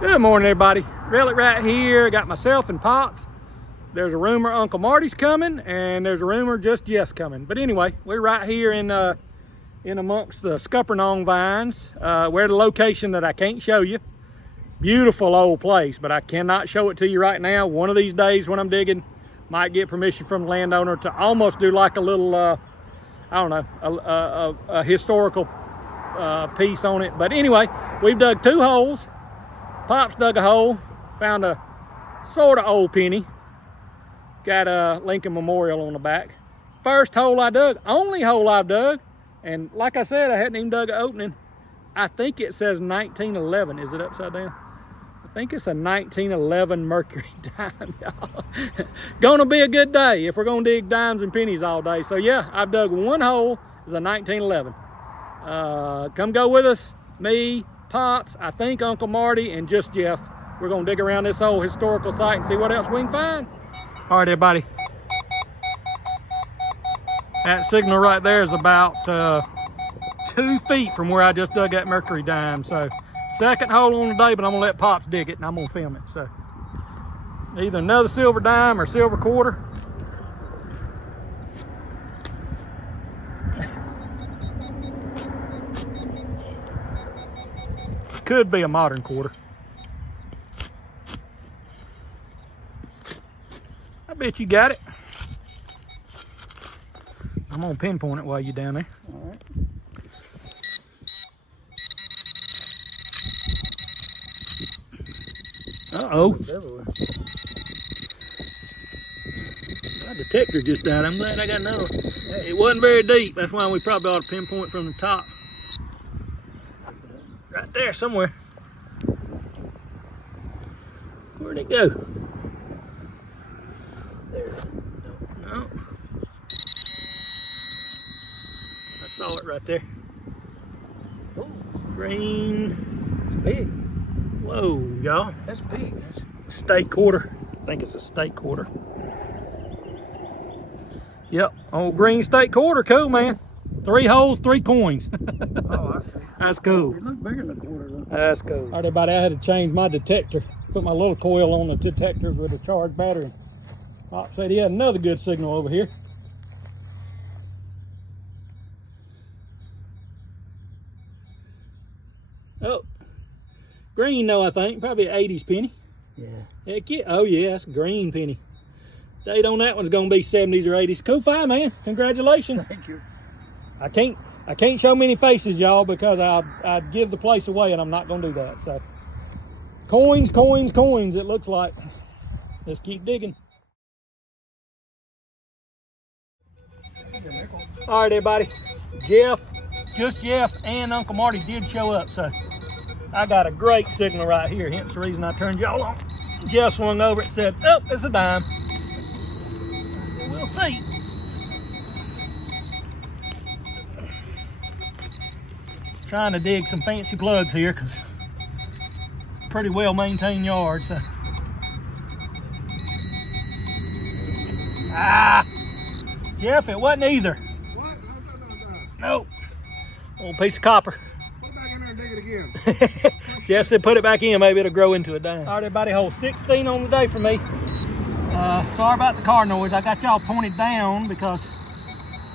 Good morning, everybody. Relic right here. Got myself and Pops. There's a rumor Uncle Marty's coming, and there's a rumor just Jeff's coming. But anyway, we're right here in amongst the scuppernong vines. We're at a location that I can't show you. Beautiful old place, but I cannot show it to you right now. One of these days when I'm digging, might get permission from the landowner to almost do like a little, I don't know, a historical piece on it. But anyway, we've dug 2 holes. Pops dug a hole, found a sort of old penny. Got a Lincoln Memorial on the back. First hole I dug, only hole I've dug. And like I said, I hadn't even dug an opening. I think it says 1911. Is it upside down? I think it's a 1911 Mercury dime, y'all. Gonna be a good day if we're gonna dig dimes and pennies all day. So yeah, I've dug 1 hole. It's a 1911. Come go with us, me, Pops, I think Uncle Marty, and just Jeff. We're gonna dig around this old historical site and see what else we can find. All right, everybody. That signal right there is about 2 feet from where I just dug that Mercury dime. So, second hole on the day, but I'm gonna let Pops dig it and I'm gonna film it. So, either another silver dime or silver quarter. Could be a modern quarter. I bet you got it. I'm gonna pinpoint it while you're down there. All right. Uh-oh. My detector just died. I'm glad I got another one. It wasn't very deep. That's why we probably ought to pinpoint from the top. Right there somewhere. Where'd it go? There. No. I saw it right there. Oh, green. It's big. Whoa, y'all. That's big. That's a state quarter. I think it's a state quarter. Yep, old green state quarter. Cool, man. 3 holes, 3 coins. Oh, I see. That's cool. It looked bigger than a quarter, though. That's cool. All right, everybody, I had to change my detector. Put my little coil on the detector with a charged battery. Pop said he had another good signal over here. Oh, green though, I think. Probably an 80s penny. Yeah. Heck yeah. Oh yeah, that's a green penny. Date on that one's gonna be 70s or 80s. Cool find, man. Congratulations. Thank you. I can't show many faces, y'all, because I'd give the place away, and I'm not gonna do that. So coins, coins, coins, it looks like. Let's keep digging. All right, everybody. Just Jeff and Uncle Marty did show up, so I got a great signal right here. Hence the reason I turned y'all on. Jeff swung over and said, oh, it's a dime. I said, we'll see. Trying to dig some fancy plugs here because pretty well maintained yard. So. Ah, Jeff, it wasn't either. What? Nope. Old piece of copper. Put it back in there and dig it again. Jeff said put it back in, maybe it'll grow into a dime. All right, everybody, hole 16 on the day for me. Sorry about the car noise. I got y'all pointed down because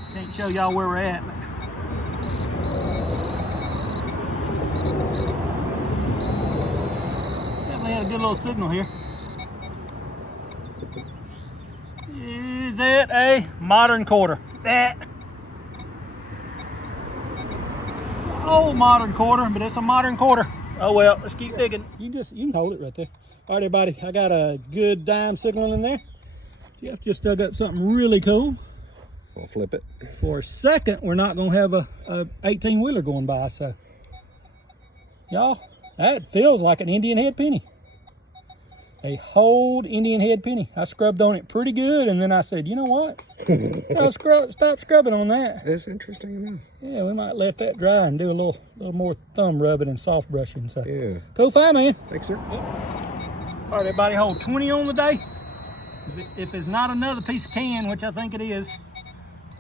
I can't show y'all where we're at. Definitely had a good little signal here. Is it a modern quarter? That. Old modern quarter, but it's a modern quarter. Oh well, let's keep digging. You can hold it right there. All right, everybody, I got a good dime signal in there. Jeff just dug up something really cool. I'll flip it. For a second, we're not gonna have a 18-wheeler going by, so. Y'all, that feels like an Indian head penny. A whole Indian head penny. I scrubbed on it pretty good, and then I said, you know what? I'll stop scrubbing on that. That's interesting enough. Yeah, we might let that dry and do a little more thumb rubbing and soft brushing. So yeah. Cool fine, man. Thanks, sir. All right, everybody, hold 20 on the day. If it's not another piece of can, which I think it is,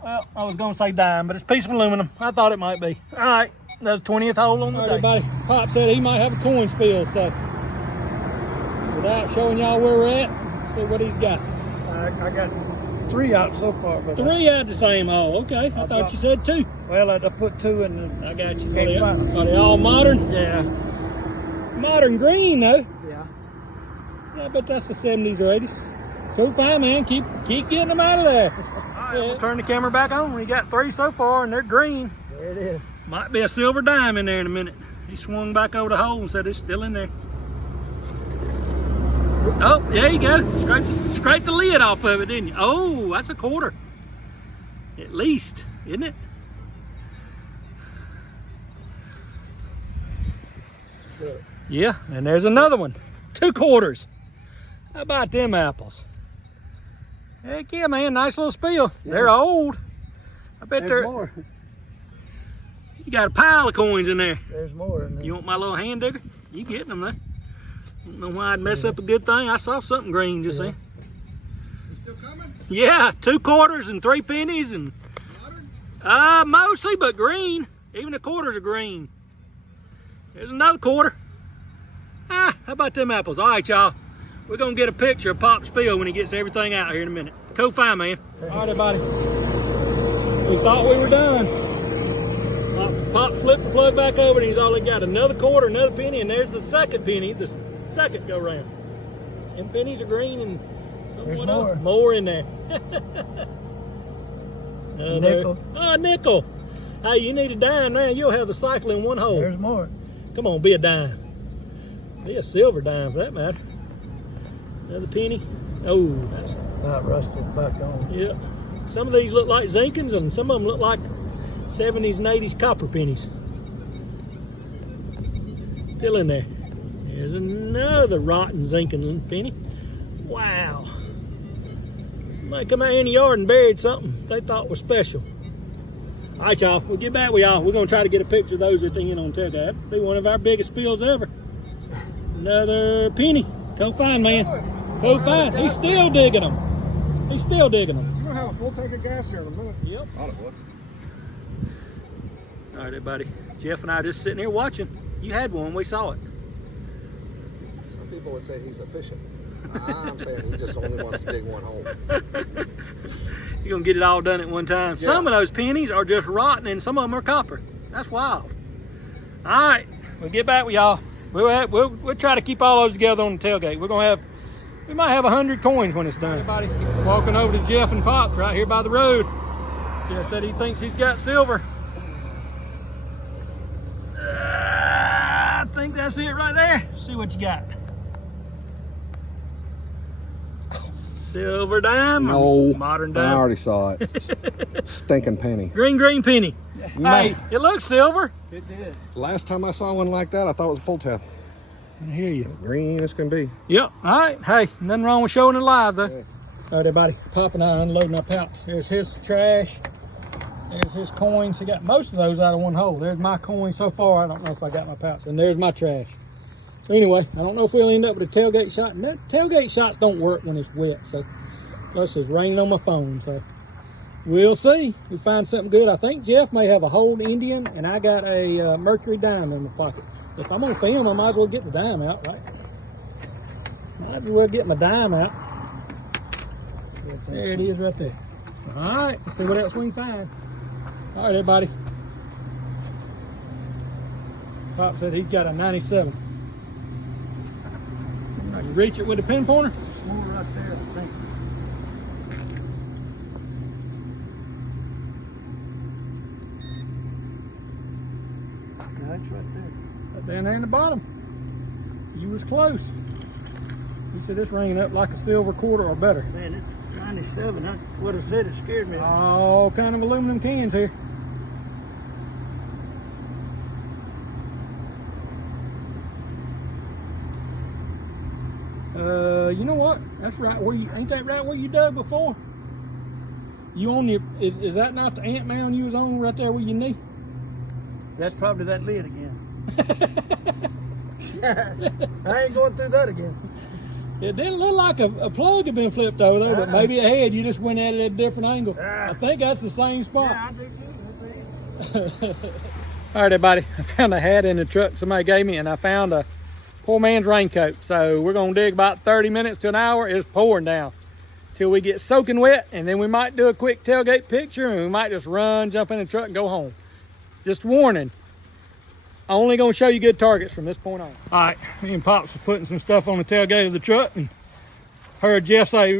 well, I was gonna say dime, but it's a piece of aluminum. I thought it might be. All right, that's 20th hole on the day. Everybody, Pop said he might have a coin spill, so without showing y'all where we're at, see what he's got. I got 3 out so far. But 3 out the same hole. Okay, I thought you said 2. Well, I put 2 in the... I got you. Can't Are they all modern? Yeah. Modern green though. Yeah. Yeah, but that's the 70s or 80s. So fine, man. Keep getting them out of there. All right, we'll turn the camera back on. We got 3 so far, and they're green. There it is. Might be a silver dime in there in a minute. He swung back over the hole and said it's still in there. Oh, there you go. Scraped the lid off of it, didn't you? Oh, that's a quarter. At least, isn't it? Sure. Yeah, and there's another one. 2 quarters. How about them apples? Heck yeah, man. Nice little spill. Yeah. They're old. I bet There's more. You got a pile of coins in there. There's more in there. You want my little hand digger? You getting them there. Don't know why I'd mess up a good thing. I saw something green just then. You still coming? Yeah, 2 quarters and 3 pennies and Modern? mostly, but green. Even the quarters are green. There's another quarter. How about them apples? All right, y'all. We're gonna get a picture of Pop's spill when he gets everything out here in a minute. Go fine, man. All right, everybody. We thought we were done. Pop flipped the plug back over and he's only got another quarter, another penny, and there's the second penny, the second go round. Them pennies are green and There's more in there. Nickel. Oh, nickel. Hey, you need a dime now. You'll have the cycle in one hole. There's more. Come on, be a dime. Be a silver dime for that matter. Another penny. Oh, that's About rusted back on. yeah. Some of these look like Zinkins and some of them look like 70s and 80s copper pennies. Still in there. There's another rotten Zinkin penny. Wow. Somebody come out in the yard and buried something they thought was special. All right, y'all. We'll get back with y'all. We're going to try to get a picture of those at the end on tailgate. That'll be one of our biggest spills ever. Another penny. Go find, man. Go find. He's still digging them. He's still digging them. You're gonna have a full tank of gas here in a minute. Yep. Thought it was. All right, everybody. Jeff and I are just sitting here watching. You had one. We saw it. Some people would say he's efficient. I'm saying he just only wants to dig one hole. You're going to get it all done at one time. Yeah. Some of those pennies are just rotten and some of them are copper. That's wild. All right. We'll get back with y'all. We'll try to keep all those together on the tailgate. We might have 100 coins when it's done. Everybody walking over to Jeff and Pop right here by the road. Jeff said he thinks he's got silver. I think that's it right there. See what you got. Silver dime? No. Modern dime? I already saw it. Stinking penny. Green penny. Man. Hey, it looks silver. It did. Last time I saw one like that, I thought it was a pull tab. I hear you. Green as can be. Yep. All right. Hey, nothing wrong with showing it live, though. Yeah. All right, everybody. Pop and I unloading our pouch. There's his trash. There's his coins. He got most of those out of one hole. There's my coins so far. I don't know if I got my pouch. And there's my trash. So anyway, I don't know if we'll end up with a tailgate shot. And that tailgate shots don't work when it's wet. So plus it's raining on my phone. So we'll see. We find something good. I think Jeff may have a Hold Indian, and I got a Mercury dime in my pocket. If I'm on film, I might as well get the dime out, right? Might as well get my dime out. There it is right there. All right, let's see what else we can find. All right, everybody. Pop said he's got a 97. You reach it with a pin pointer? There's more right there, I think. That's right there. Right down there in the bottom. You was close. He said it's ringing up like a silver quarter or better. Man, it's 97. What I said, it scared me. All kind of aluminum cans here. You know what? That's right where you, ain't that right where you dug before? You on your, is that not the ant mound you was on right there with your knee? That's probably that lid again. I ain't going through that again. It didn't look like a plug had been flipped over there, but maybe a head. You just went at it at a different angle. I think that's the same spot. Yeah, I do too. All right, everybody. I found a hat in the truck somebody gave me, and I found a poor man's raincoat. So we're gonna dig about 30 minutes to an hour. It's pouring down till we get soaking wet, and then we might do a quick tailgate picture, and we might just run, jump in the truck, and go home. Just warning, only gonna show you good targets from this point on. All right, me and Pops was putting some stuff on the tailgate of the truck, and heard Jeff say,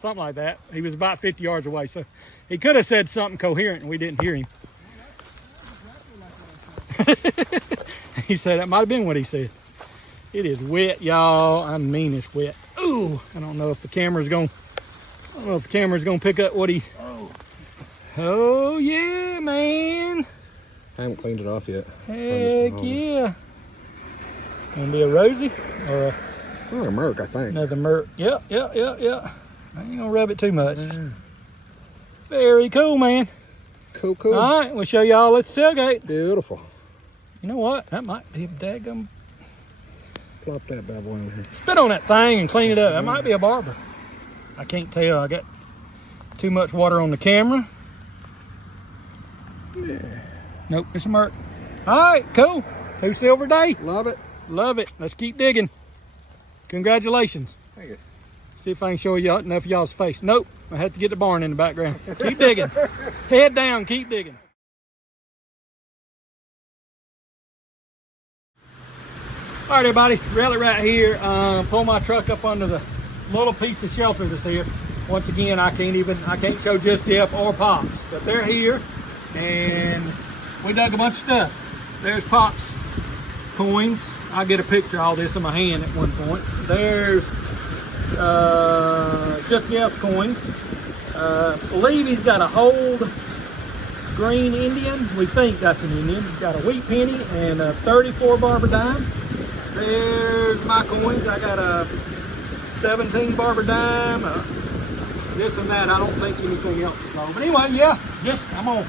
something like that. He was about 50 yards away, so he could have said something coherent, and we didn't hear him. He said that might have been what he said. It is wet, y'all. I mean, it's wet. Ooh, I don't know if the camera's gonna pick up what he. Oh yeah, man. I haven't cleaned it off yet. Heck yeah. Gonna be a Rosie or a Oh, a Merc, I think. another Merc. Yep. I ain't gonna rub it too much. Very cool, man. Cool, cool. All right, we'll show y'all at the tailgate. Beautiful. You know what? That might be a daggum. Plop that bad boy over here. Spit on that thing and clean it up. That might be a barber. I can't tell. I got too much water on the camera. Yeah. Nope, it's a Merc. All right, cool. 2 silver day. Love it. Love it. Let's keep digging. Congratulations. Thank you. See if I can show you enough of y'all's face. Nope, I had to get the barn in the background. Keep digging. Head down, keep digging. All right, everybody, Rally right here. Pull my truck up under the little piece of shelter that's here. Once again, I can't show just Jeff or Pops, but they're here, and we dug a bunch of stuff. There's Pops' coins. I'll get a picture of all this in my hand at one point. There's just Jeff's coins. I believe he's got a Hold green Indian. We think that's an Indian. He's got a wheat penny and a 34 barber dime. There's my coins. I got a 17 barber dime, this and that. I don't think anything else is on. But anyway, yeah, I'm on.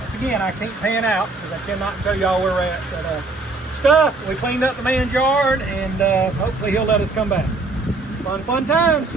Once again, I can't pan out because I cannot tell y'all where we're at. But stuff, we cleaned up the man's yard, and hopefully he'll let us come back. Fun times.